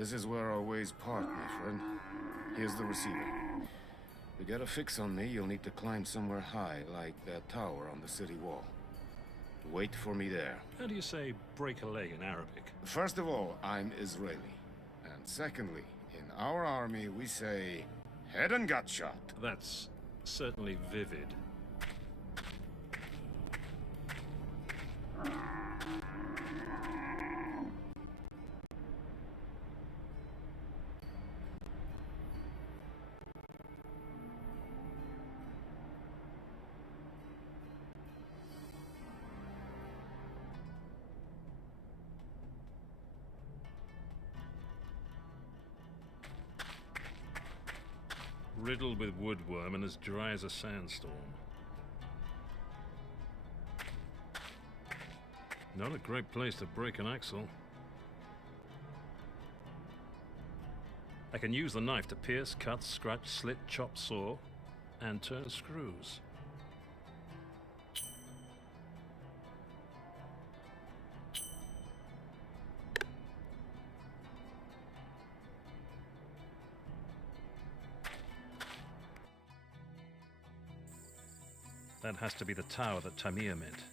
This is where our ways part, my friend. Here's the receiver. To get a fix on me, you'll need to climb somewhere high, like that tower on the city wall. Wait for me there. How do you say break a leg in Arabic? First of all, I'm Israeli. And secondly, in our army, we say, head and gut shot. That's certainly vivid. Riddled with woodworm and as dry as a sandstorm. Not a great place to break an axle. I can use the knife to pierce, cut, scratch, slit, chop, saw, and turn screws. That has to be the tower that Tamir meant.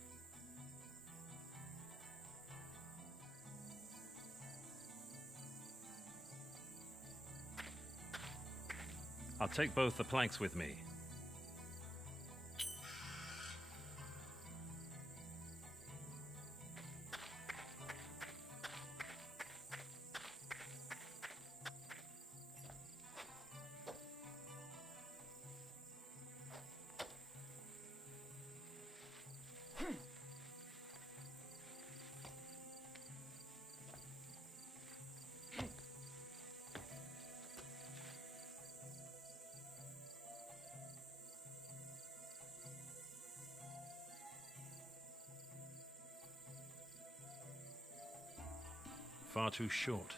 I'll take both the planks with me. Far too short.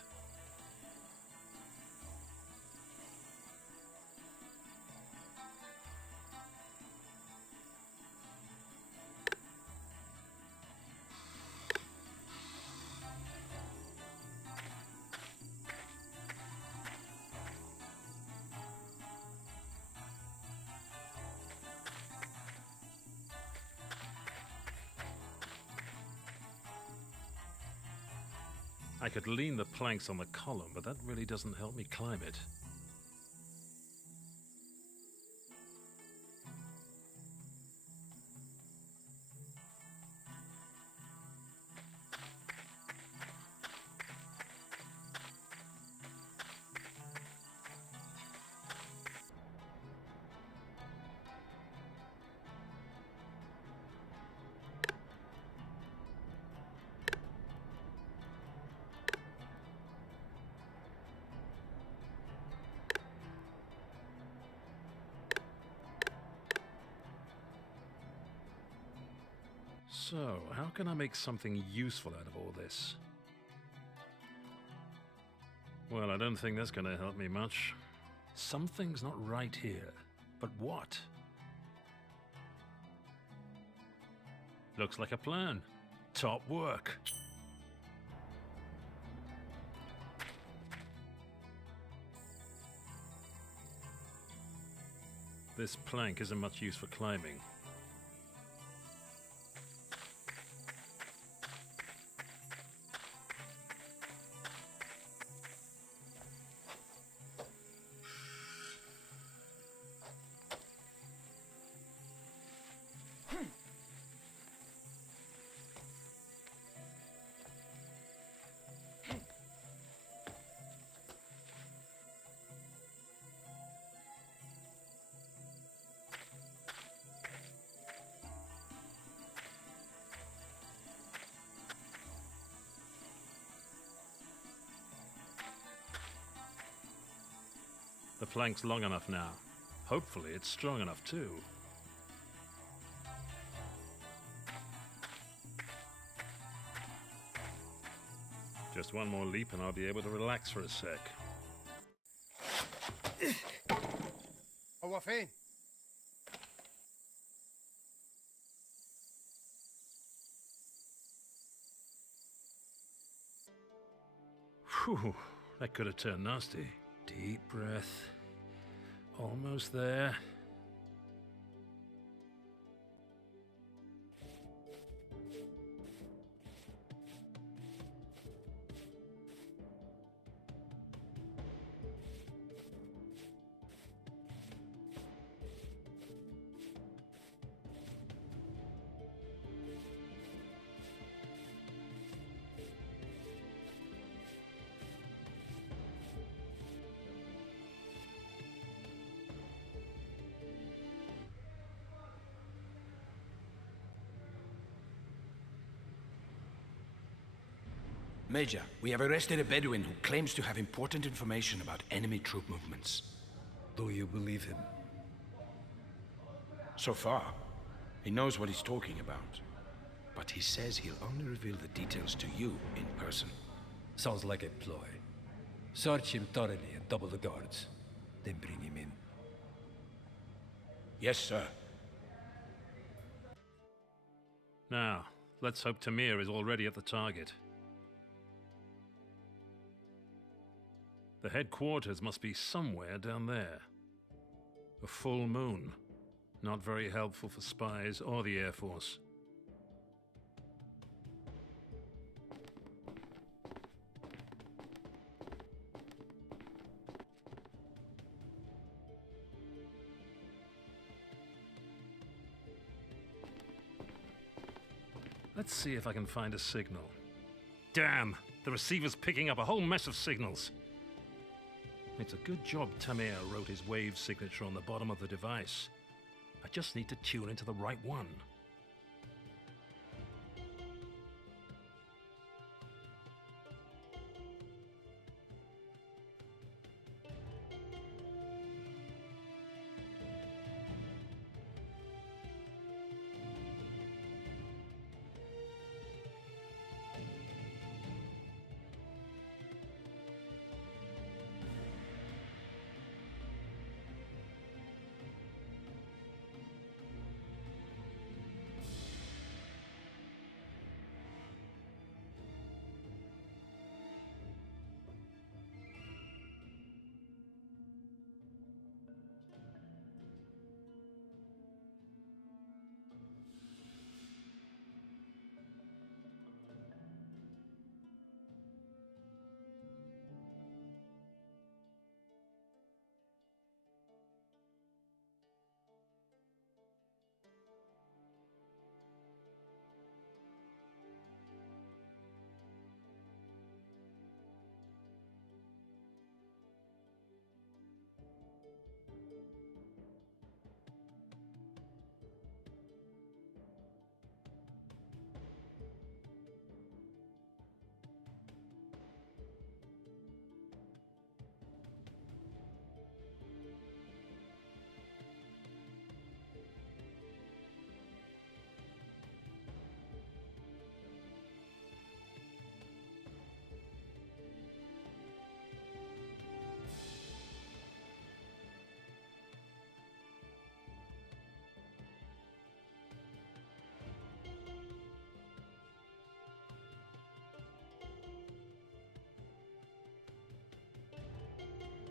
I could lean the planks on the column, but that really doesn't help me climb it. So, how can I make something useful out of all this? Well, I don't think that's going to help me much. Something's not right here. But what? Looks like a plan. Top work. This plank isn't much use for climbing. The plank's long enough now. Hopefully it's strong enough too. Just one more leap and I'll be able to relax for a sec. هو فين؟ Whew, That could have turned nasty. Deep breath. Almost there. Major, we have arrested a Bedouin who claims to have important information about enemy troop movements. Do you believe him? So far, he knows what he's talking about. But he says he'll only reveal the details to you in person. Sounds like a ploy. Search him thoroughly and double the guards. Then bring him in. Yes, sir. Now, let's hope Tamir is already at the target. The headquarters must be somewhere down there. A full moon. Not very helpful for spies or the Air Force. Let's see if I can find a signal. Damn! The receiver's picking up a whole mess of signals. It's a good job Tamir wrote his wave signature on the bottom of the device. I just need to tune into the right one.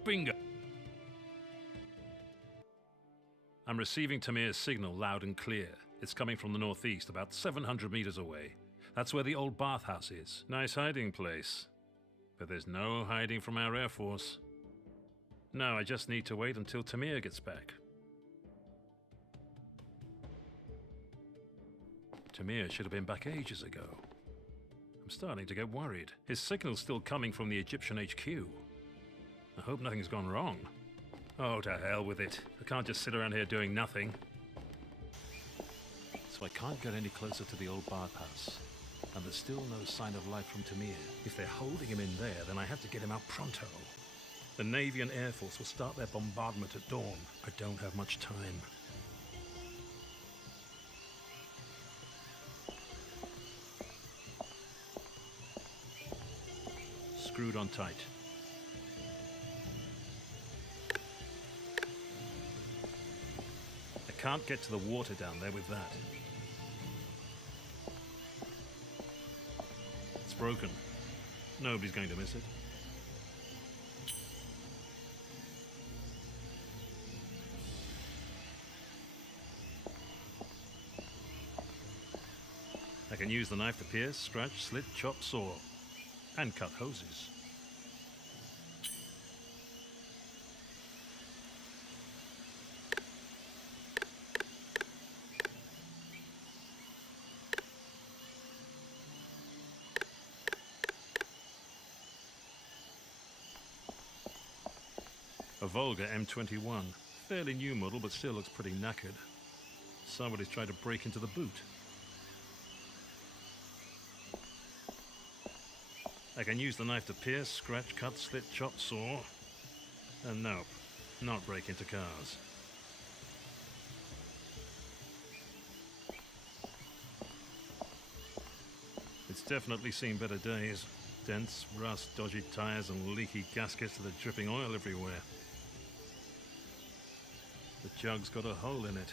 Bingo! I'm receiving Tamir's signal loud and clear. It's coming from the northeast, about 700 meters away. That's where the old bathhouse is. Nice hiding place. But there's no hiding from our Air Force. No, I just need to wait until Tamir gets back. Tamir should have been back ages ago. I'm starting to get worried. His signal's still coming from the Egyptian HQ. I hope nothing's gone wrong. Oh, to hell with it. I can't just sit around here doing nothing. So I can't get any closer to the old bathhouse. And there's still no sign of life from Tamir. If they're holding him in there, then I have to get him out pronto. The Navy and Air Force will start their bombardment at dawn. I don't have much time. Screwed on tight. I can't get to the water down there with that. It's broken. Nobody's going to miss it. can use the knife to pierce, scratch, slit, chop, saw, and cut hoses. A Volga M21. Fairly new model, but still looks pretty knackered. Somebody's tried to break into the boot. I can use the knife to pierce, scratch, cut, slit, chop, saw. And nope, not break into cars. It's definitely seen better days. Dents, rust, dodgy tires, and leaky gaskets that are dripping oil everywhere. The jug's got a hole in it.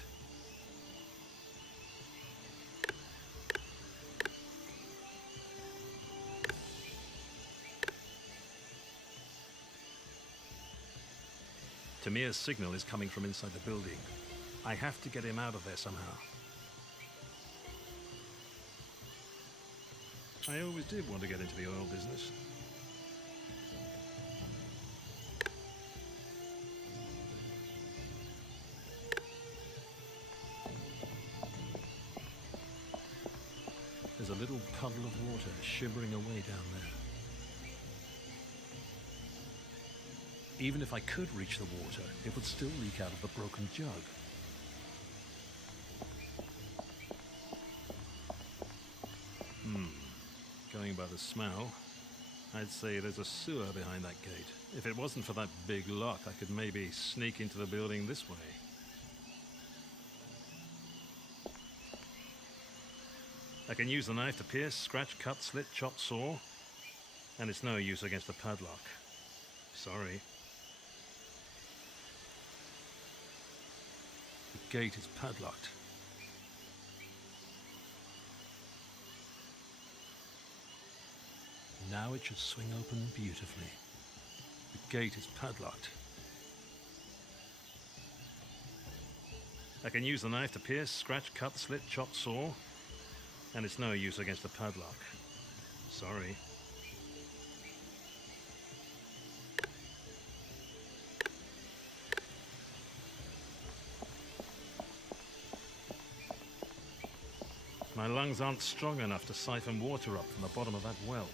Tamir's signal is coming from inside the building. I have to get him out of there somehow. I always did want to get into the oil business. There's a little puddle of water shimmering away down there. Even if I could reach the water, it would still leak out of the broken jug. Going by the smell, I'd say there's a sewer behind that gate. If it wasn't for that big lock, I could maybe sneak into the building this way. I can use the knife to pierce, scratch, cut, slit, chop, saw, and it's no use against the padlock. Sorry. The gate is padlocked. Now it should swing open beautifully. The gate is padlocked. I can use the knife to pierce, scratch, cut, slit, chop, saw, and it's no use against the padlock. Sorry. My lungs aren't strong enough to siphon water up from the bottom of that well.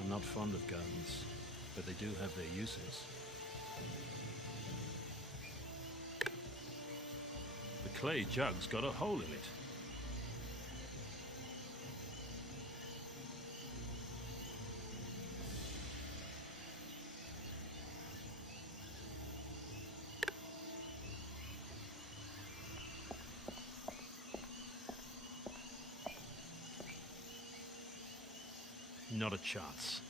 I'm not fond of guns, but they do have their uses. The clay jug's got a hole in it. Not a chance.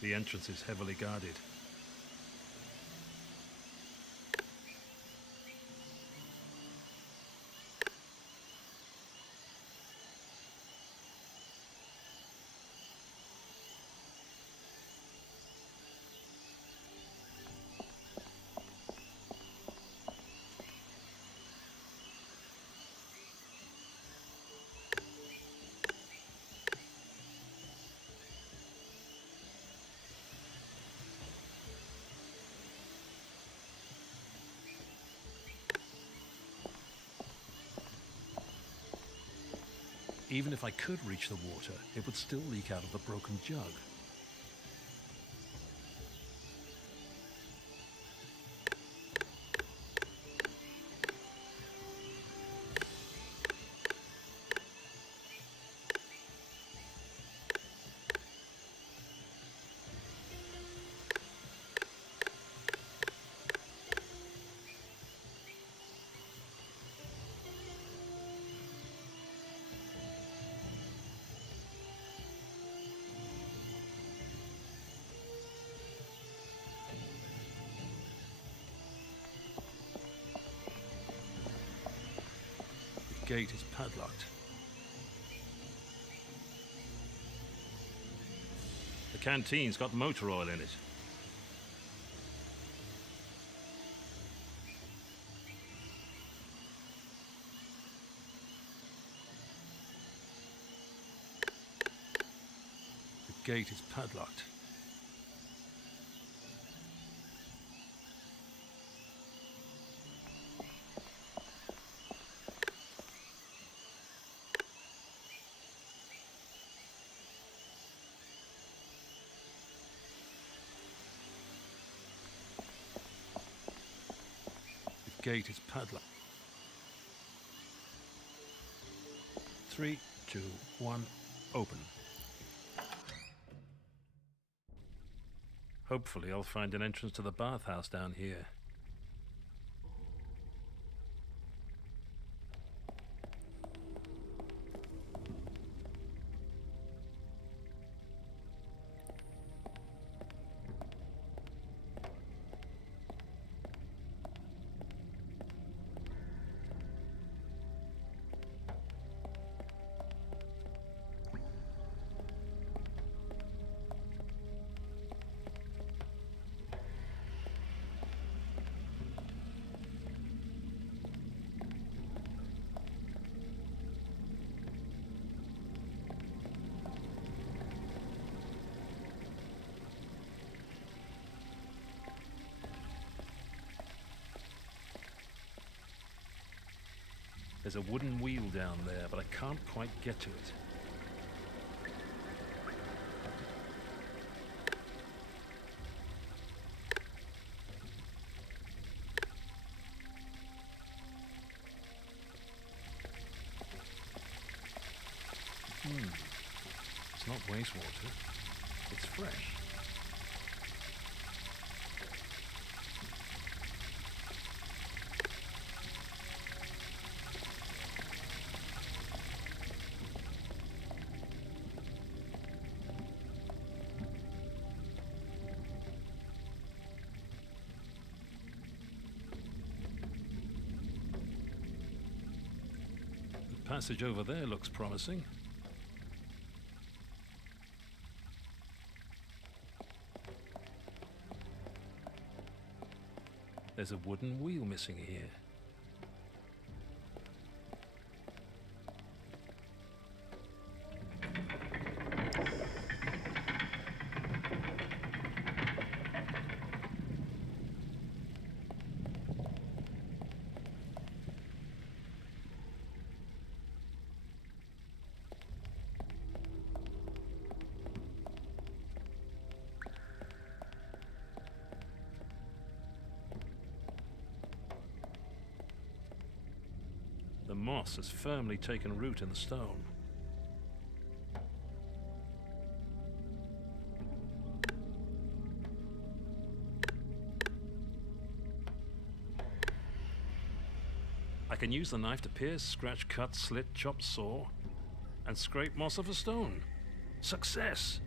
The entrance is heavily guarded. Even if I could reach the water, it would still leak out of the broken jug. The gate is padlocked. The canteen's got motor oil in it. The gate is padlocked. The gate is padlocked. 3, 2, 1, open. Hopefully I'll find an entrance to the bathhouse down here. There's a wooden wheel down there, but I can't quite get to it. It's not wastewater. It's fresh. The passage over there looks promising. There's a wooden wheel missing here. The moss has firmly taken root in the stone. I can use the knife to pierce, scratch, cut, slit, chop, saw, and scrape moss off a stone. Success!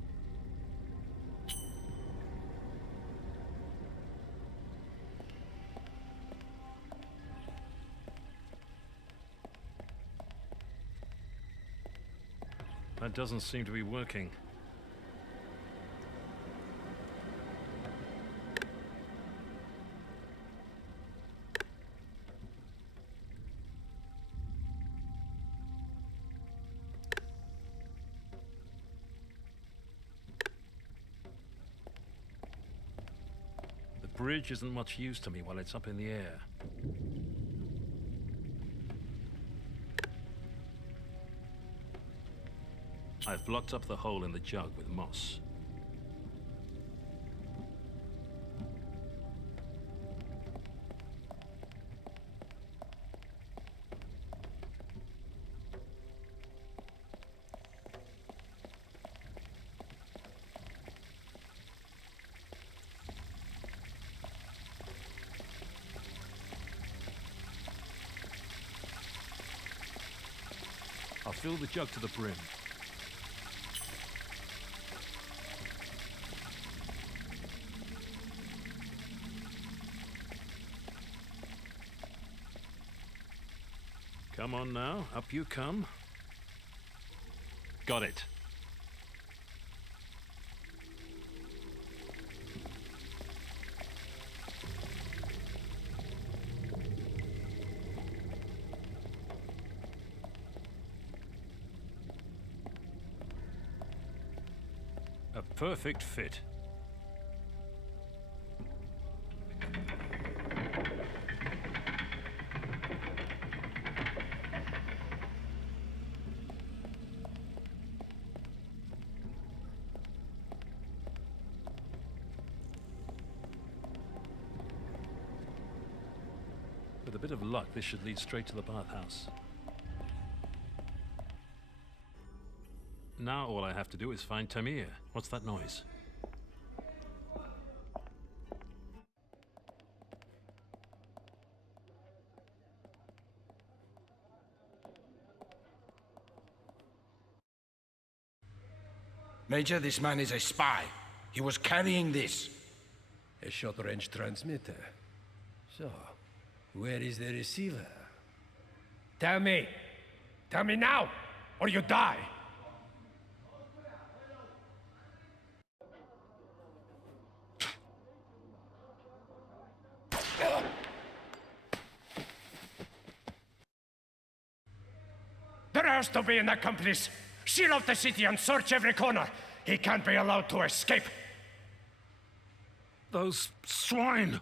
That doesn't seem to be working. The bridge isn't much use to me while it's up in the air. I've blocked up the hole in the jug with moss. I'll fill the jug to the brim. Come on now, up you come. Got it. A perfect fit. With a bit of luck, this should lead straight to the bathhouse. Now all I have to do is find Tamir. What's that noise? Major, this man is a spy. He was carrying this. A short-range transmitter. So, where is the receiver? Tell me! Tell me now, or you die! There has to be an accomplice! Seal off the city and search every corner! He can't be allowed to escape! Those swine!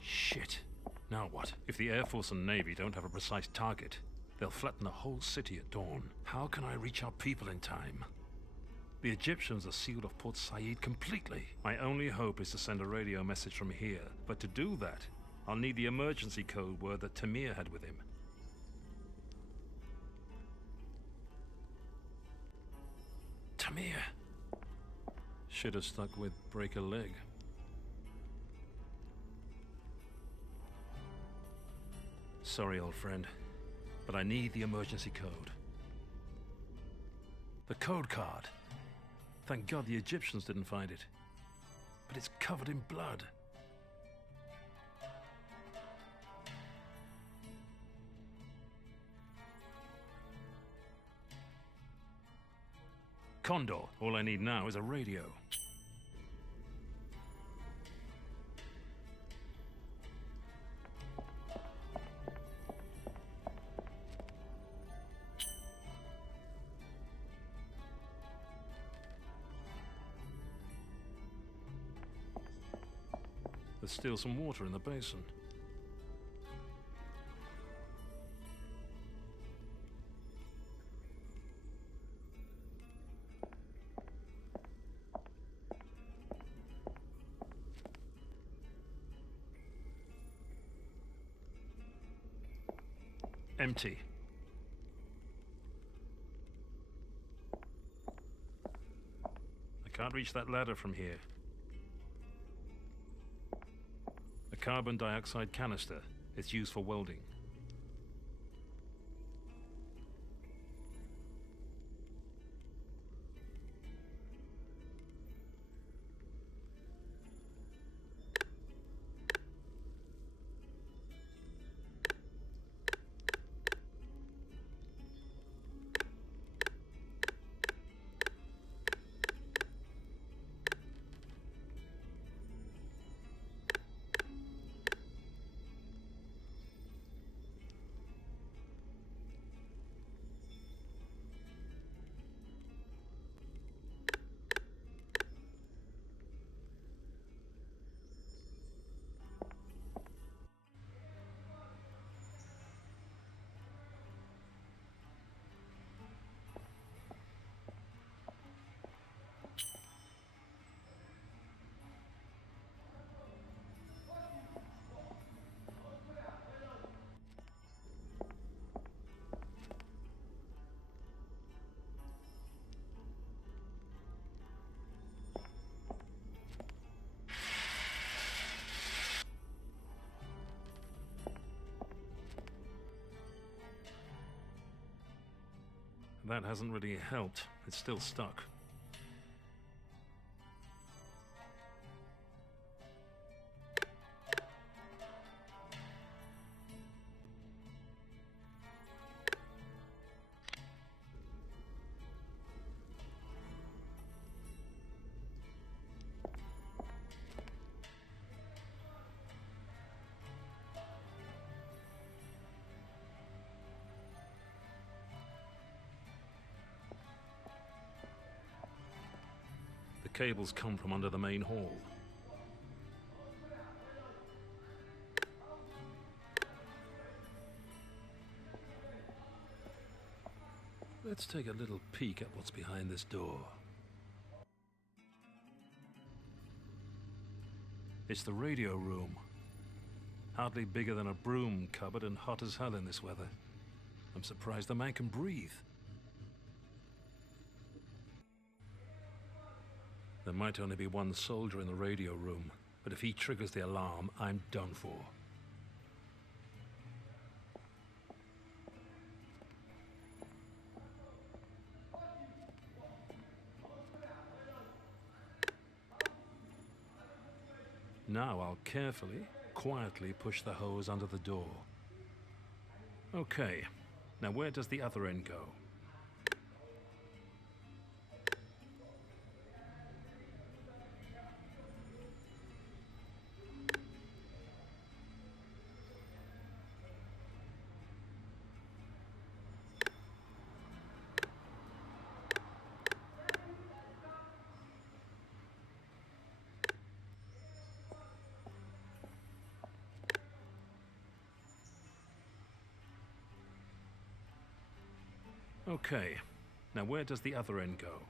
Shit. Now what? If the Air Force and Navy don't have a precise target, they'll flatten the whole city at dawn. How can I reach our people in time? The Egyptians are sealed off Port Said completely. My only hope is to send a radio message from here. But to do that, I'll need the emergency code word that Tamir had with him. Tamir. Should have stuck with break a leg. Sorry, old friend, but I need the emergency code. The code card. Thank God the Egyptians didn't find it. But it's covered in blood. Condor. All I need now is a radio. There's still some water in the basin. Empty. I can't reach that ladder from here. A carbon dioxide canister. It's used for welding. That hasn't really helped. It's still stuck. The cables come from under the main hall. Let's take a little peek at what's behind this door. It's the radio room. Hardly bigger than a broom cupboard and hot as hell in this weather. I'm surprised the man can breathe. There might only be one soldier in the radio room, but if he triggers the alarm, I'm done for. Now I'll carefully, quietly push the hose under the door. Okay, now where does the other end go? Okay, now where does the other end go?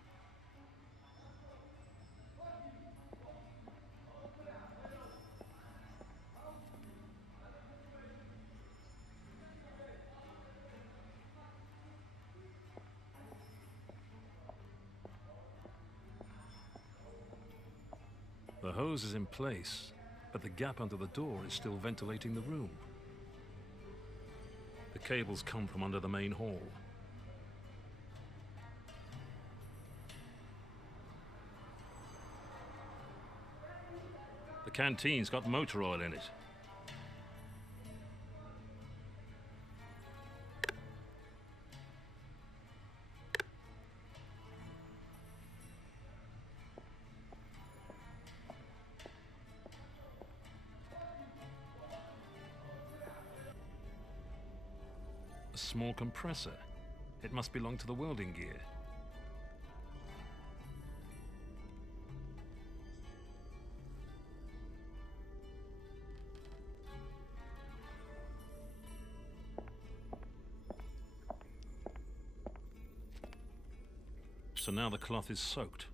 The hose is in place, but the gap under the door is still ventilating the room. The cables come from under the main hall. The canteen's got motor oil in it. A small compressor. It must belong to the welding gear. So now the cloth is soaked.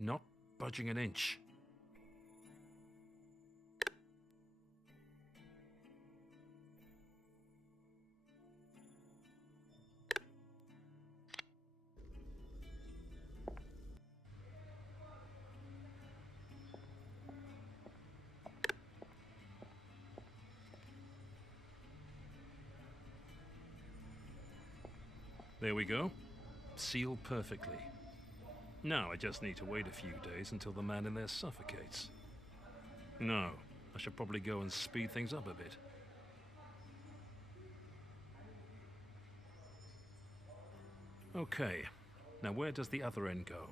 Not budging an inch. There we go. Sealed perfectly. Now I just need to wait a few days until the man in there suffocates. No, I should probably go and speed things up a bit. Okay, now where does the other end go?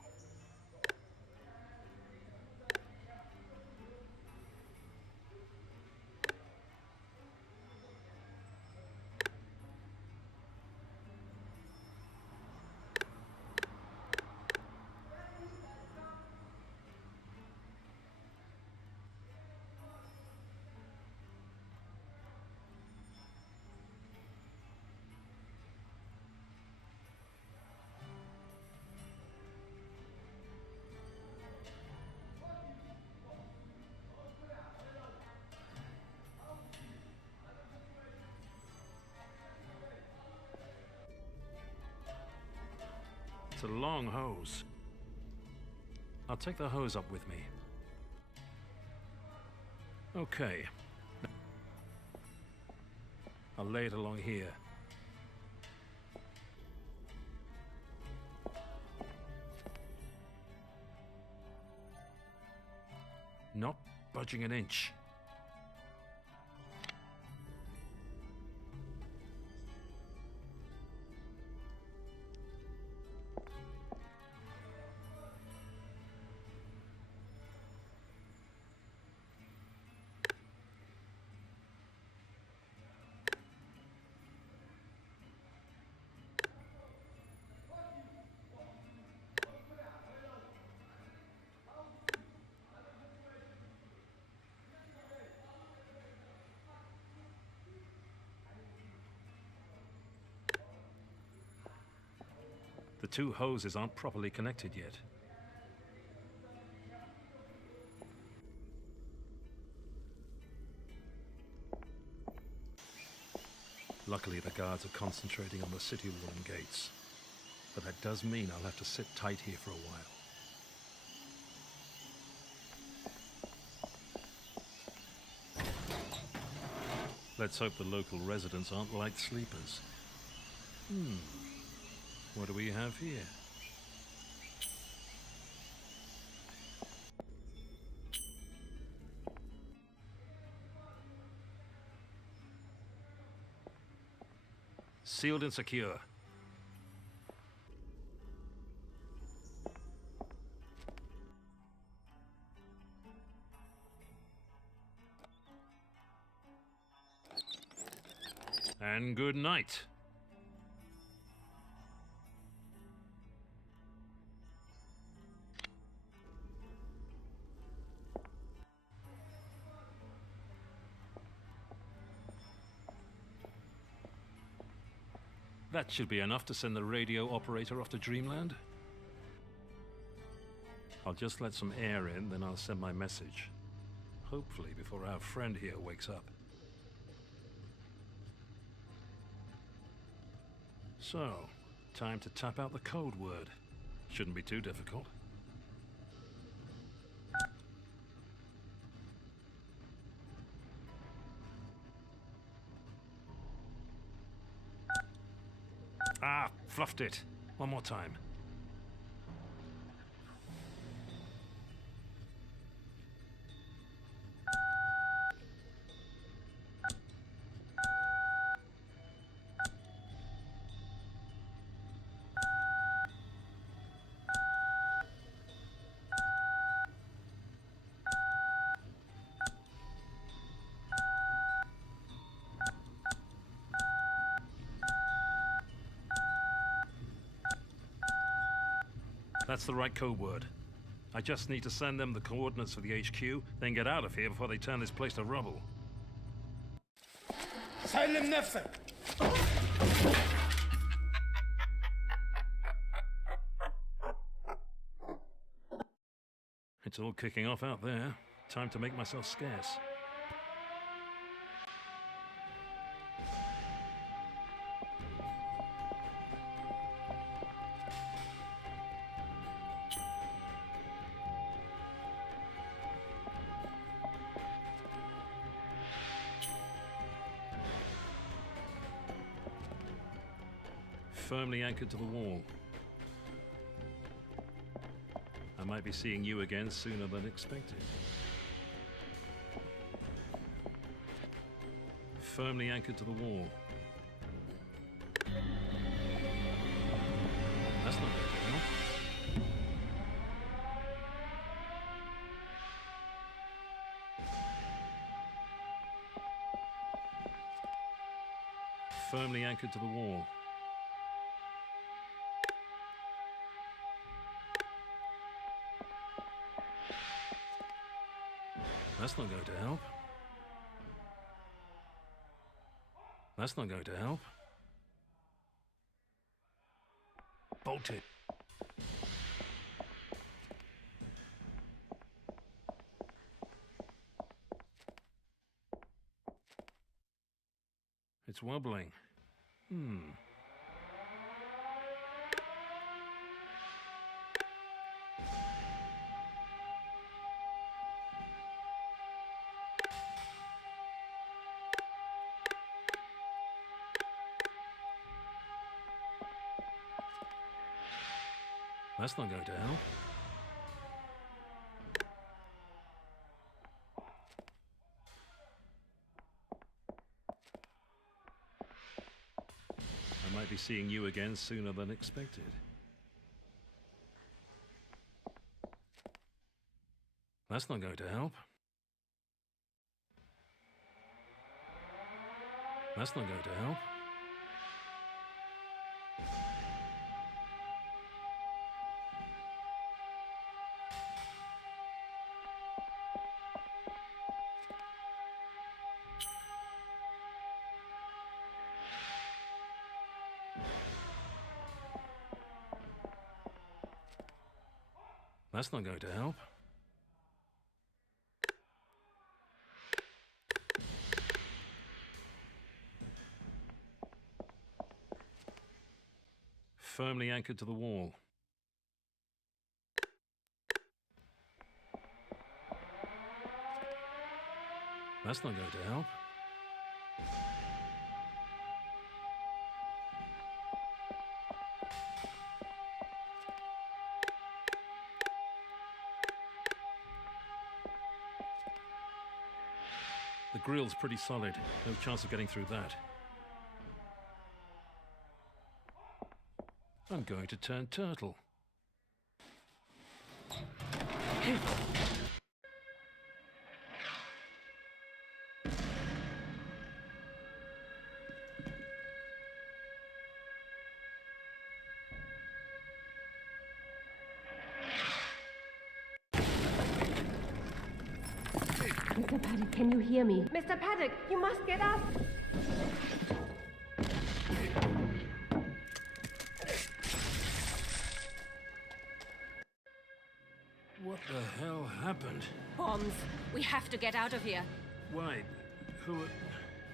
It's a long hose. I'll take the hose up with me. Okay. I'll lay it along here. Not budging an inch. The two hoses aren't properly connected yet. Luckily, the guards are concentrating on the city wall and gates. But that does mean I'll have to sit tight here for a while. Let's hope the local residents aren't light sleepers. What do we have here? Sealed and secure. And good night. That should be enough to send the radio operator off to Dreamland. I'll just let some air in, then I'll send my message. Hopefully before our friend here wakes up. So, time to tap out the code word. Shouldn't be too difficult. Ah, fluffed it. One more time. That's the right code word. I just need to send them the coordinates for the HQ, then get out of here before they turn this place to rubble. سلم نفسك. It's all kicking off out there. Time to make myself scarce. Firmly anchored to the wall. I might be seeing you again sooner than expected. Firmly anchored to the wall. That's not very good, huh? Firmly anchored to the wall. That's not going to help. That's not going to help. Bolt it. It's wobbling. That's not going to help. I might be seeing you again sooner than expected. That's not going to help. That's not going to help. That's not going to help. Firmly anchored to the wall. That's not going to help. The grill's pretty solid. No chance of getting through that. I'm going to turn turtle. Mr. Paddock, can you hear me? Mr. Paddock, you must get up! What the hell happened? Bombs. We have to get out of here. Why? Who?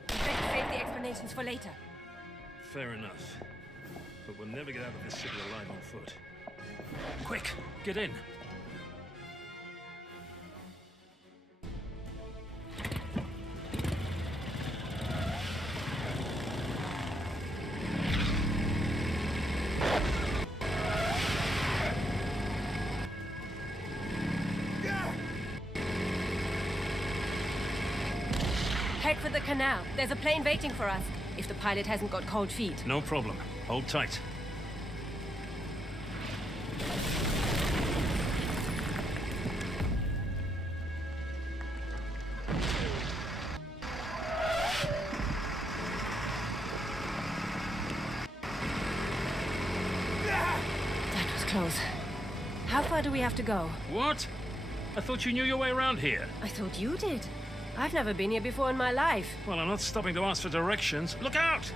Better save the explanations for later. Fair enough. But we'll never get out of this city alive on foot. Quick, get in! Head for the canal. There's a plane waiting for us, if the pilot hasn't got cold feet. No problem. Hold tight. That was close. How far do we have to go? What? I thought you knew your way around here. I thought you did. I've never been here before in my life. Well, I'm not stopping to ask for directions. Look out!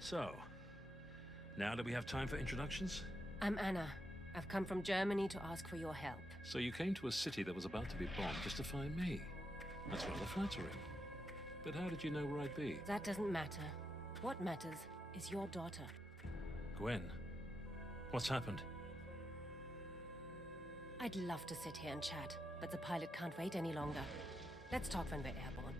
So, now do we have time for introductions? I'm Anna. I've come from Germany to ask for your help. So you came to a city that was about to be bombed just to find me. That's rather flattering. But how did you know where I'd be? That doesn't matter. What matters is your daughter. Gwen, what's happened? I'd love to sit here and chat, but the pilot can't wait any longer. Let's talk when we're airborne.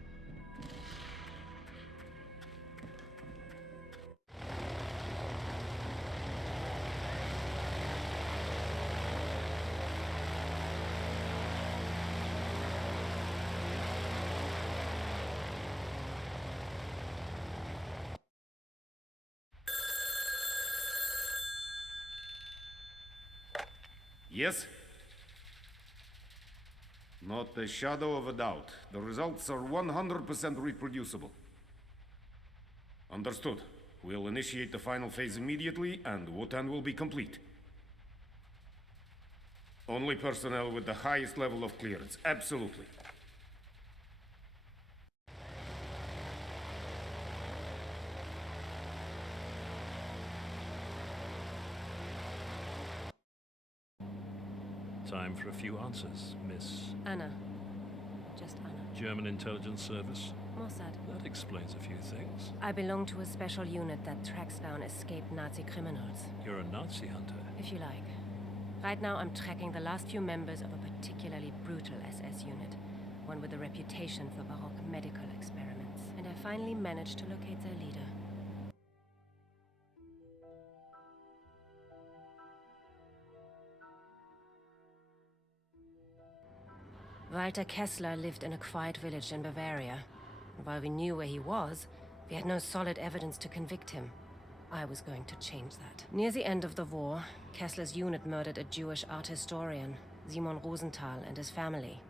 Yes? Not a shadow of a doubt. The results are 100% reproducible. Understood. We'll initiate the final phase immediately, and Wotan will be complete. Only personnel with the highest level of clearance. Absolutely. few answers, Miss Anna. Just Anna. German Intelligence Service. Mossad. That explains a few things. I belong to a special unit that tracks down escaped Nazi criminals, You're a Nazi hunter. if you like. Right now, I'm tracking the last few members of a particularly brutal SS unit, one with a reputation for Baroque medical experiments. And I finally managed to locate their leader. Walter Kessler lived in a quiet village in Bavaria. While we knew where he was, we had no solid evidence to convict him. I was going to change that. Near the end of the war, Kessler's unit murdered a Jewish art historian, Simon Rosenthal, and his family.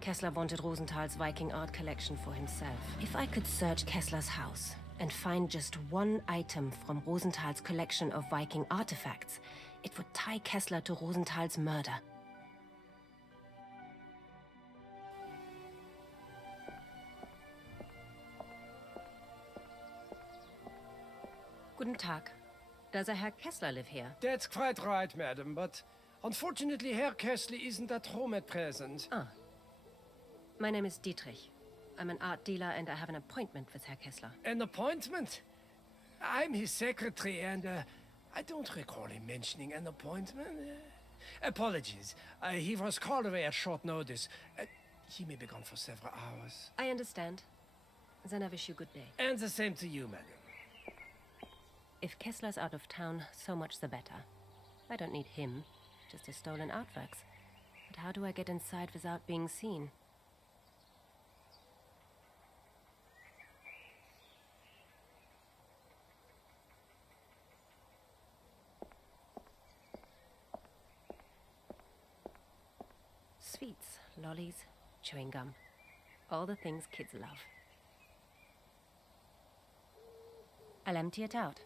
Kessler wanted Rosenthal's Viking art collection for himself. If I could search Kessler's house and find just one item from Rosenthal's collection of Viking artifacts, it would tie Kessler to Rosenthal's murder. Guten Tag. Does a Herr Kessler live here? That's quite right, madam, but unfortunately Herr Kessler isn't at home at present. Ah. My name is Dietrich. I'm an art dealer and I have an appointment with Herr Kessler. An appointment? I'm his secretary and I don't recall him mentioning an appointment. Apologies. He was called away at short notice. He may be gone for several hours. I understand. Then I wish you good day. And the same to you, madam. If Kessler's out of town, so much the better. I don't need him, just his stolen artworks. But how do I get inside without being seen? Sweets, lollies, chewing gum. All the things kids love. I'll empty it out.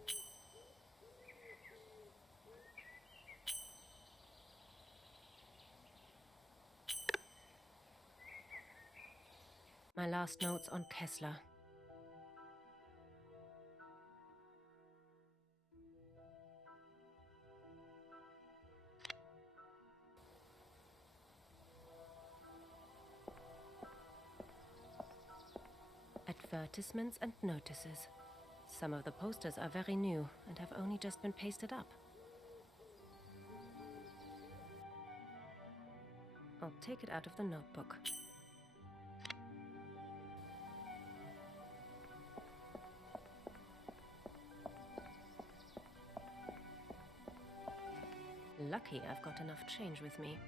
My last notes on Kessler. Advertisements and notices. Some of the posters are very new and have only just been pasted up. I'll take it out of the notebook. Lucky I've got enough change with me.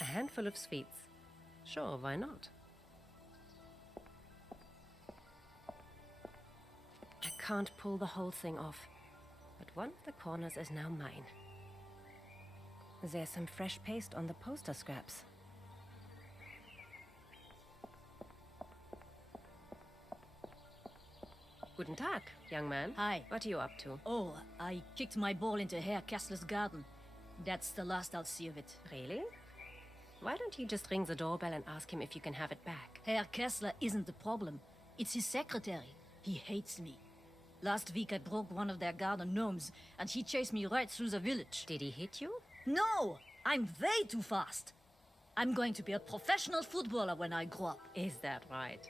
A handful of sweets. Sure, why not? I can't pull the whole thing off, but one of the corners is now mine. There's some fresh paste on the poster scraps. Guten Tag, young man. Hi. What are you up to? Oh, I kicked my ball into Herr Kessler's garden. That's the last I'll see of it. Really? Why don't you just ring the doorbell and ask him if you can have it back? Herr Kessler isn't the problem. It's his secretary. He hates me. Last week I broke one of their garden gnomes, and he chased me right through the village. Did he hit you? No! I'm way too fast! I'm going to be a professional footballer when I grow up. Is that right?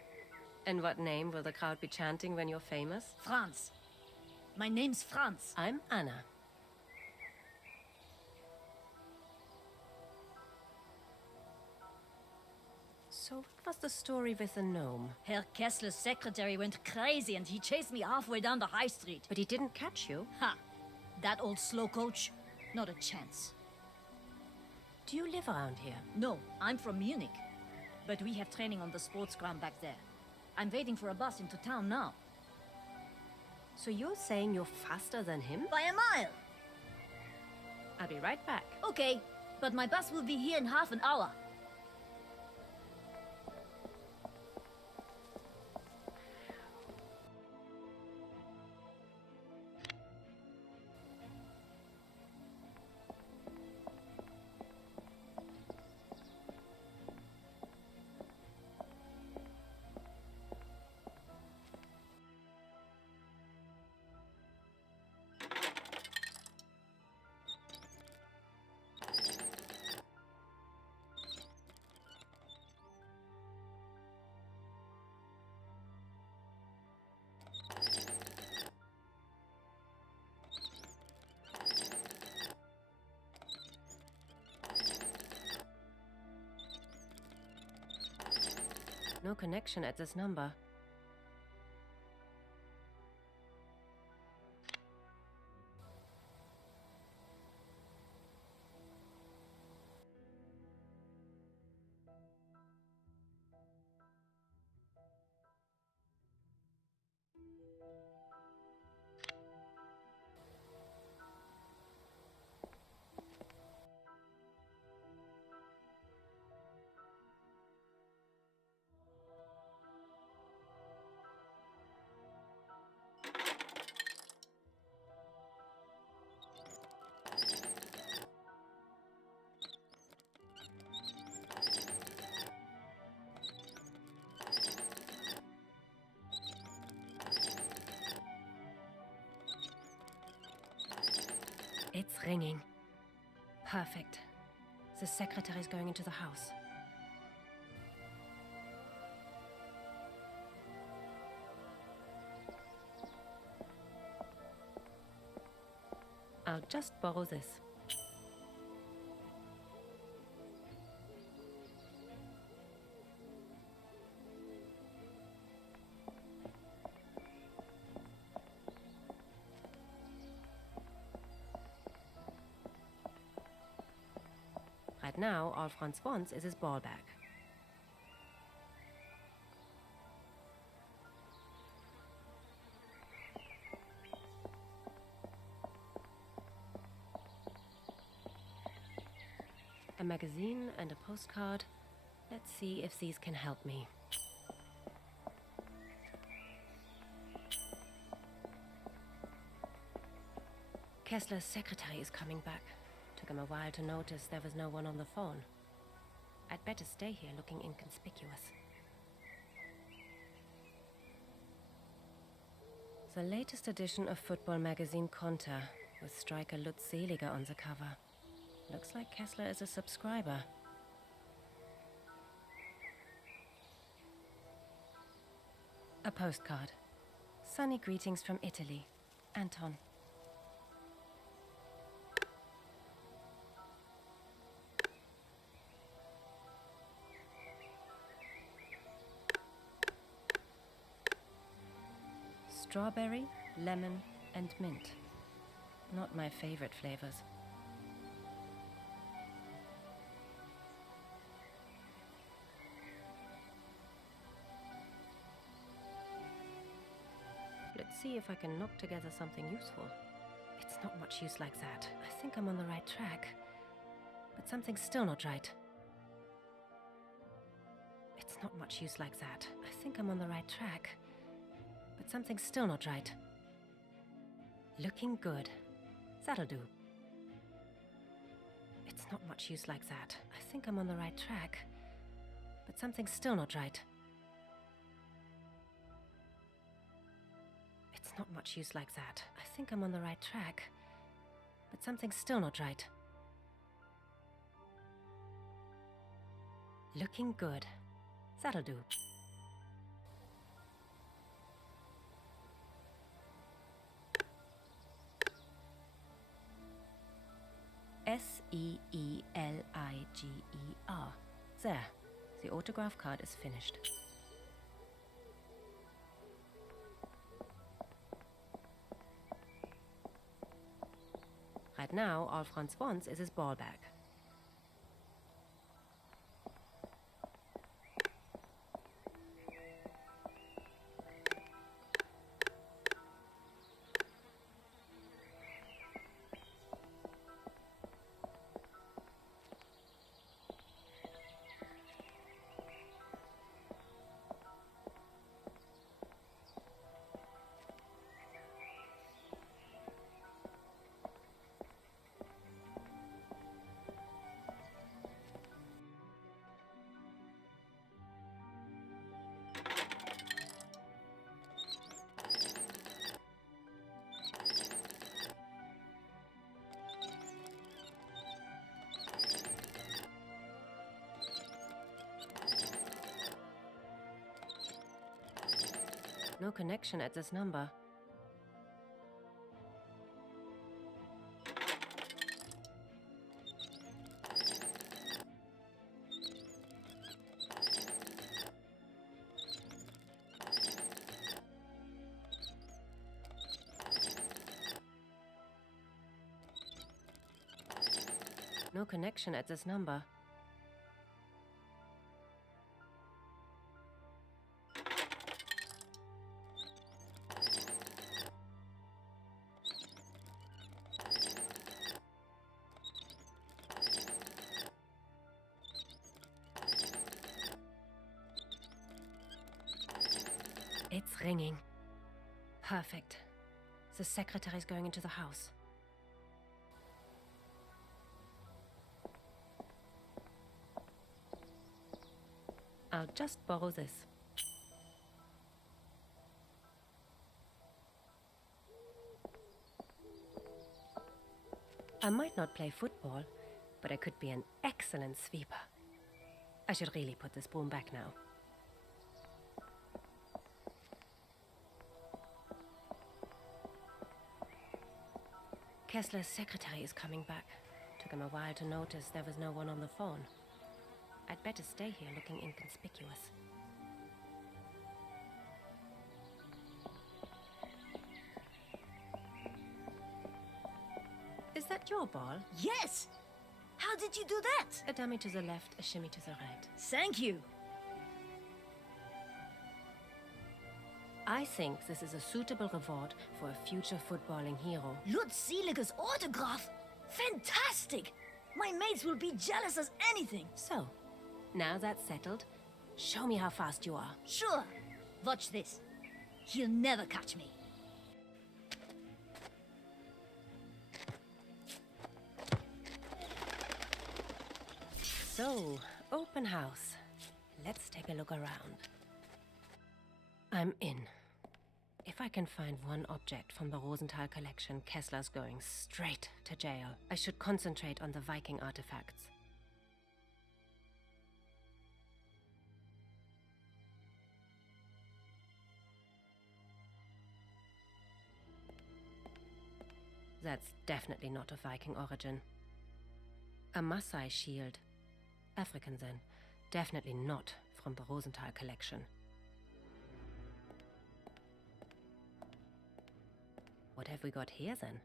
And what name will the crowd be chanting when you're famous? Franz. My name's Franz. I'm Anna. So what was the story with the gnome? Herr Kessler's secretary went crazy and he chased me halfway down the high street. But he didn't catch you. Ha! That old slow coach? Not a chance. Do you live around here? No, I'm from Munich. But we have training on the sports ground back there. I'm waiting for a bus into town now. So you're saying you're faster than him? By a mile! I'll be right back. Okay, but my bus will be here in half an hour. No connection at this number. It's ringing. Perfect. The secretary is going into the house. I'll just borrow this. Right now, all Franz wants is his ball back. A magazine and a postcard. Let's see if these can help me. Kessler's secretary is coming back. Took him a while to notice there was no one on the phone. I'd better stay here looking inconspicuous. The latest edition of football magazine Konter, with striker Lutz Seliger on the cover. Looks like Kessler is a subscriber. A postcard. Sunny greetings from Italy. Anton. Strawberry, lemon, and mint. Not my favorite flavors. Let's see if I can knock together something useful. It's not much use like that. I think I'm on the right track. But something's still not right. It's not much use like that. I think I'm on the right track. But something's still not right. Looking good. That'll do. It's not much use like that. I think I'm on the right track. But something's still not right. It's not much use like that. I think I'm on the right track. But something's still not right. Looking good. That'll do. Seeliger. There. The autograph card is finished. Right now, all Franz wants is his ball back. No connection at this number. No connection at this number. It's ringing. Perfect. The secretary's going into the house. I'll just borrow this. I might not play football, but I could be an excellent sweeper. I should really put this broom back now. Kessler's secretary is coming back. Took him a while to notice there was no one on the phone. I'd better stay here looking inconspicuous. Is that your ball? Yes! How did you do that? A dummy to the left, a shimmy to the right. Thank you. I think this is a suitable reward for a future footballing hero. Lutz Seeliger's autograph! Fantastic! My mates will be jealous as anything. So, now that's settled, show me how fast you are. Sure. Watch this. He'll never catch me. So, open house. Let's take a look around. I'm in. If I can find one object from the Rosenthal collection, Kessler's going straight to jail. I should concentrate on the Viking artifacts. That's definitely not of Viking origin. A Maasai shield. African then. Definitely not from the Rosenthal collection. What have we got here then?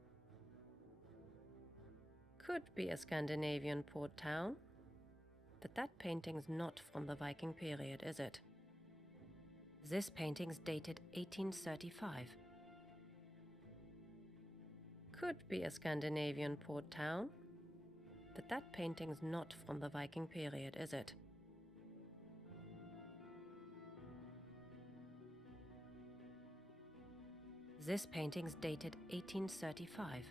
Could be a Scandinavian port town. But that painting's not from the Viking period, is it? This painting's dated 1835. Could be a Scandinavian port town. But that painting's not from the Viking period, is it? This painting's dated 1835.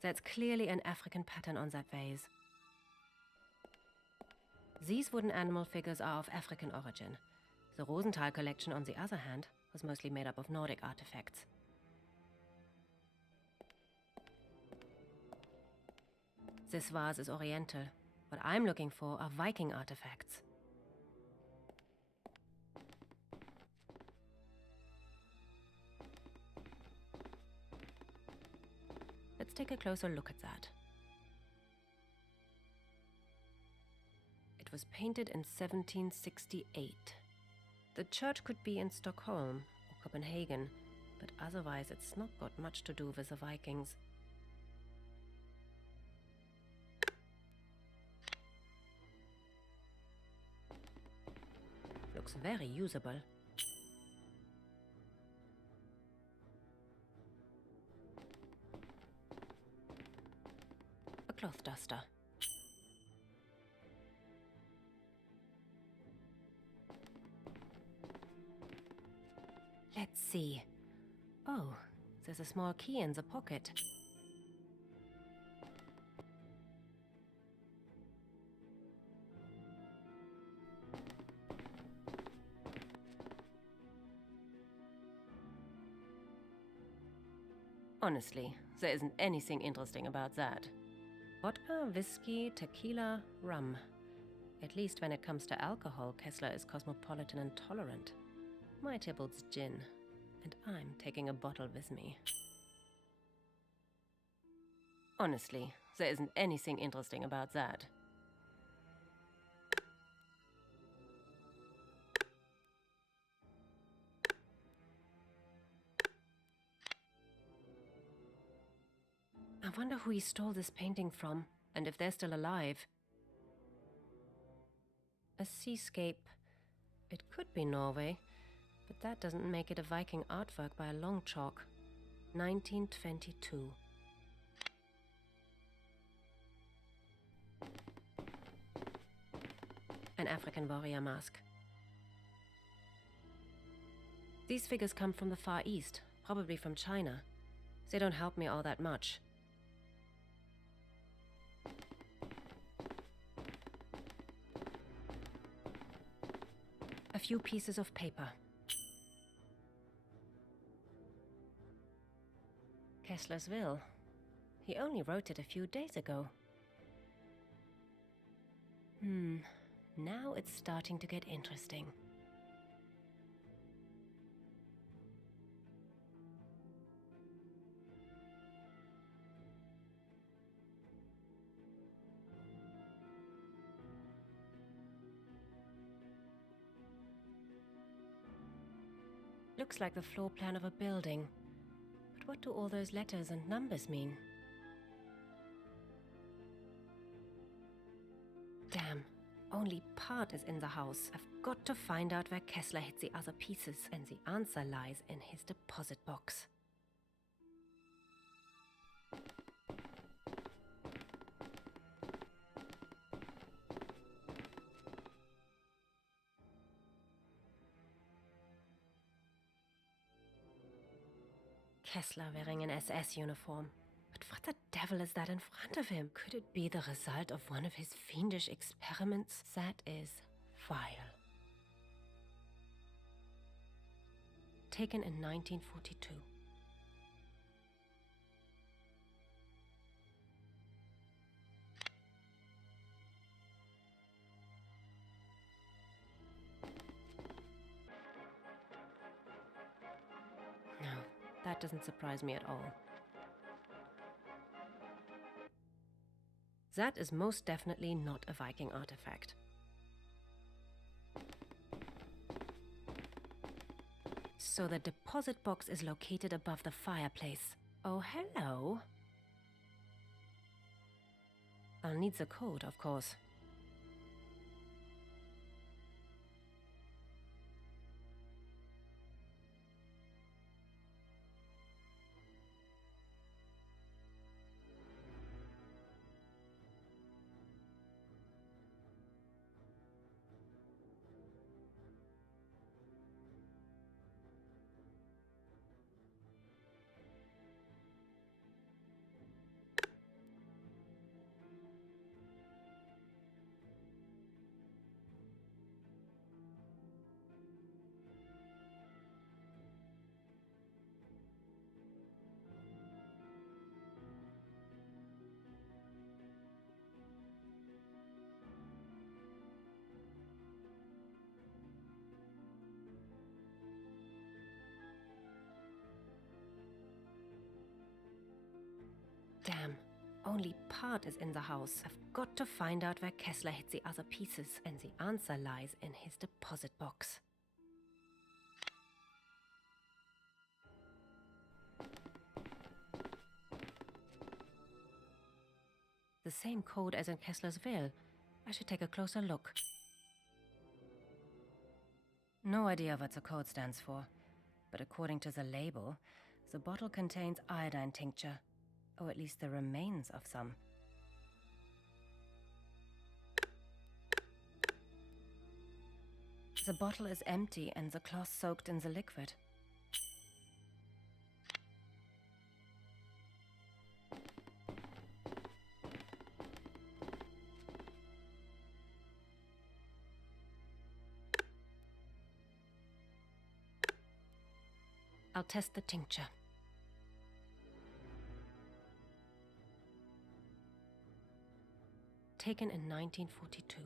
That's clearly an African pattern on that vase. These wooden animal figures are of African origin. The Rosenthal collection, on the other hand, was mostly made up of Nordic artifacts. This vase is Oriental. What I'm looking for are Viking artifacts. Let's take a closer look at that. It was painted in 1768. The church could be in Stockholm or Copenhagen, but otherwise it's not got much to do with the Vikings. Looks very usable. A cloth duster. Let's see. Oh, there's a small key in the pocket. Honestly, there isn't anything interesting about that. Vodka, whiskey, tequila, rum. At least when it comes to alcohol, Kessler is cosmopolitan and tolerant. My Tybalt's gin, and I'm taking a bottle with me. Honestly, There isn't anything interesting about that. I wonder who he stole this painting from, and if they're still alive. A seascape. It could be Norway, but that doesn't make it a Viking artwork by a long chalk. 1922. An African warrior mask. These figures come from the Far East, probably from China. They don't help me all that much. A few pieces of paper. Kessler's will. He only wrote it a few days ago. Now it's starting to get interesting. Looks like the floor plan of a building. But what do all those letters and numbers mean? Damn, only part is in the house. I've got to find out where Kessler hid the other pieces, and the answer lies in his deposit box. Kessler wearing an SS uniform. But what the devil is that in front of him? Could it be the result of one of his fiendish experiments? That is vile. Taken in 1942. No, that doesn't surprise me at all. That is most definitely not a Viking artifact. So the deposit box is located above the fireplace. Oh, hello. I'll need the code, of course. Damn, only part is in the house. I've got to find out where Kessler hid the other pieces, and the answer lies in his deposit box. The same code as in Kessler's will. I should take a closer look. No idea what the code stands for, but according to the label, the bottle contains iodine tincture. Or at least the remains of some. The bottle is empty and the cloth soaked in the liquid. I'll test the tincture. Taken in 1942.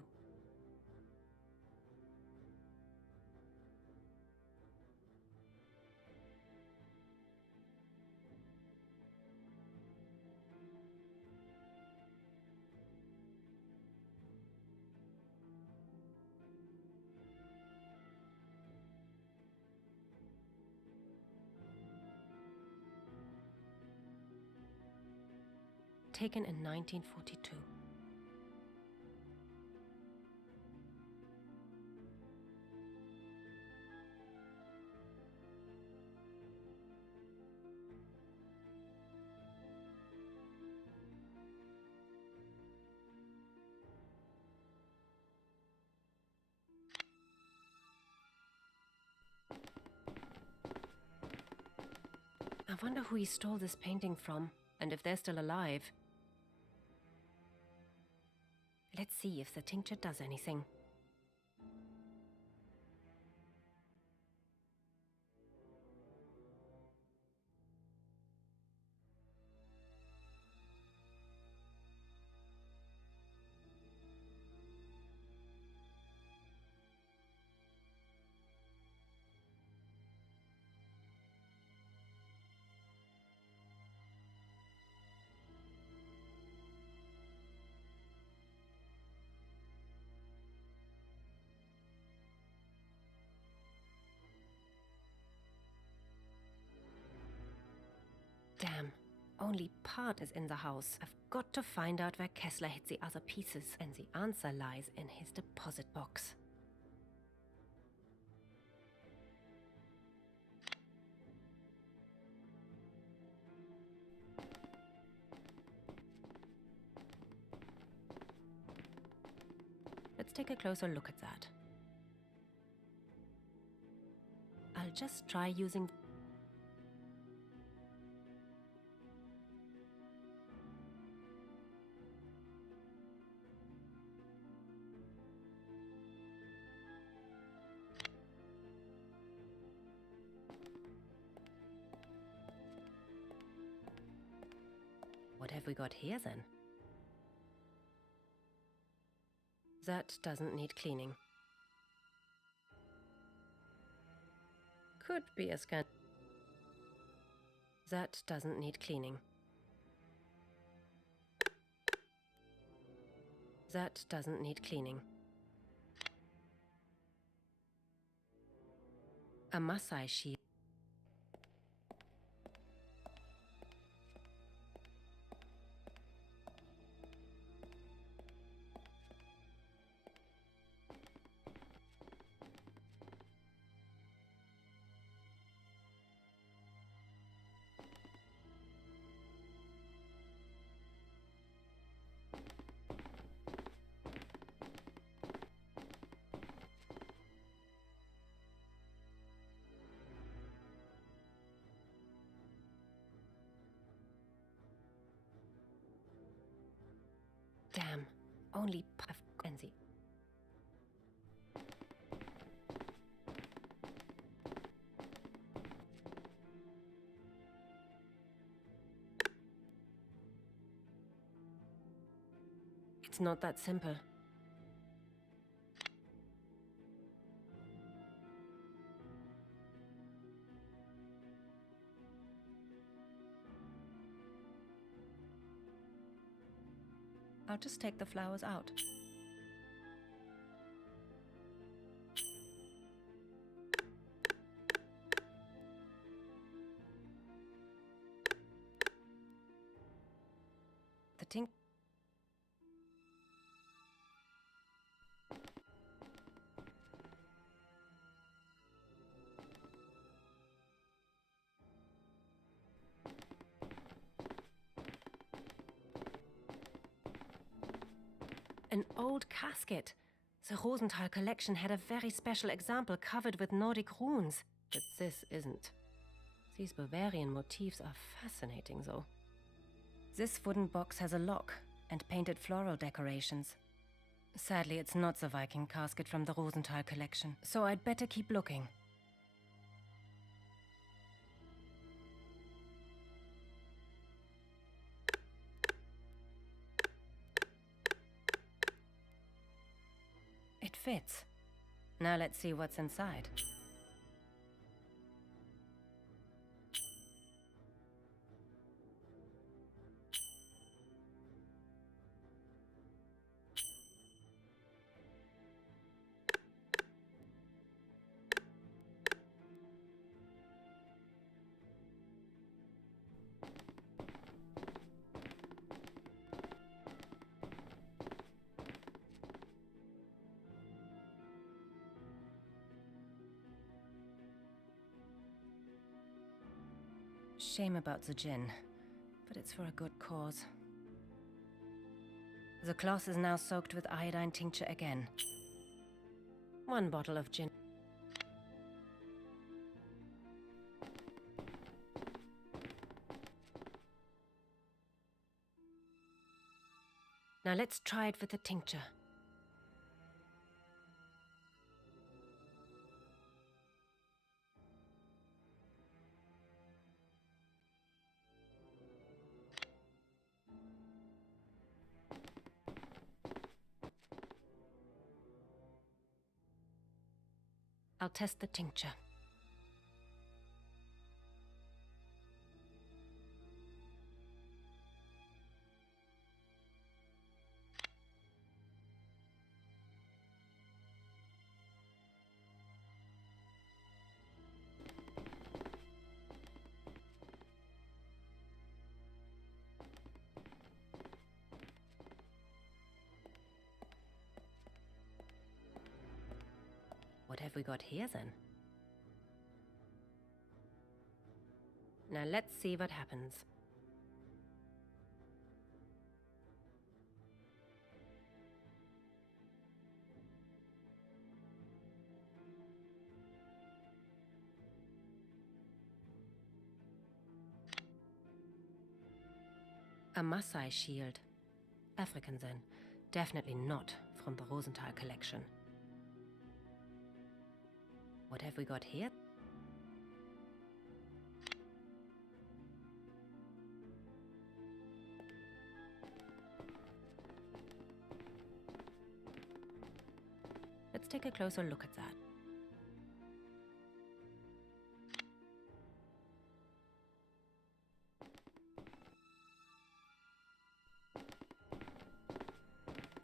taken in 1942. I wonder who he stole this painting from, and if they're still alive. Let's see if the tincture does anything. Damn, only part is in the house. I've got to find out where Kessler hid the other pieces, and the answer lies in his deposit box. Let's take a closer look at that. I'll just try using... What have we got here then? That doesn't need cleaning. Could be a scan. That doesn't need cleaning. That doesn't need cleaning. A Maasai sheep. Damn, only puff and the... It's not that simple. I'll just take the flowers out. The tink... An old casket. The Rosenthal collection had a very special example covered with Nordic runes. But this isn't. These Bavarian motifs are fascinating, though. This wooden box has a lock and painted floral decorations. Sadly, it's not the Viking casket from the Rosenthal collection, so I'd better keep looking. It fits. Now let's see what's inside. shame about the gin, but it's for a good cause. The cloth is now soaked with iodine tincture again. 1 bottle of gin. Now let's try it with the tincture. I'll test the tincture. What have we got here then? Now let's see what happens. A Maasai shield. African then. Definitely not from the Rosenthal collection. What have we got here? Let's take a closer look at that.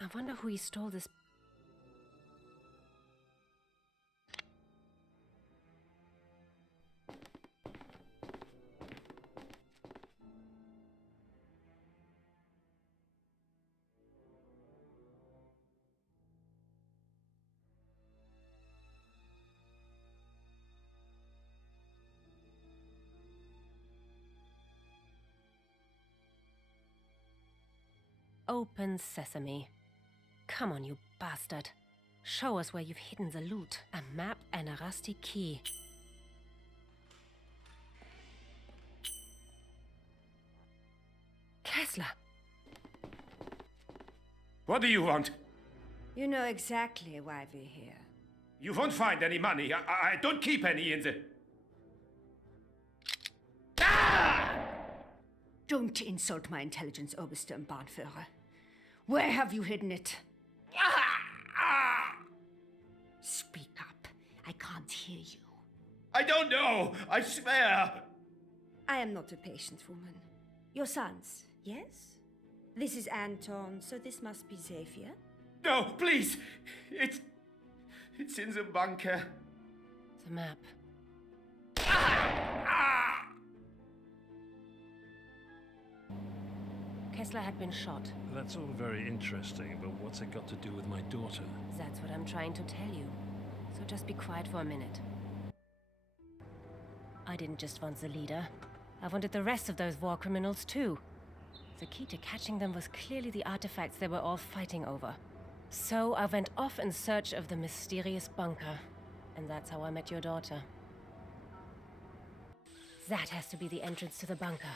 I wonder who he stole this. Open sesame. Come on, you bastard. Show us where you've hidden the loot. A map and a rusty key. Kessler! What do you want? You know exactly why we're here. You won't find any money. I don't keep any in the... Don't insult my intelligence, Oberste and Bahnführer. Where have you hidden it? Speak up. I can't hear you. I don't know. I swear. I am not a patient woman. Your sons, yes? This is Anton, so this must be Xavier. No, please. It's in the bunker. The map. Kessler had been shot. That's all very interesting, but what's it got to do with my daughter? That's what I'm trying to tell you. So just be quiet for a minute. I didn't just want the leader. I wanted the rest of those war criminals too. The key to catching them was clearly the artifacts they were all fighting over. So I went off in search of the mysterious bunker. And that's how I met your daughter. That has to be the entrance to the bunker.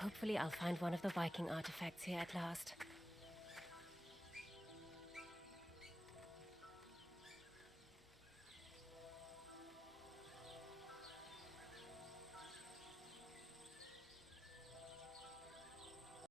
Hopefully I'll find one of the Viking artifacts here at last.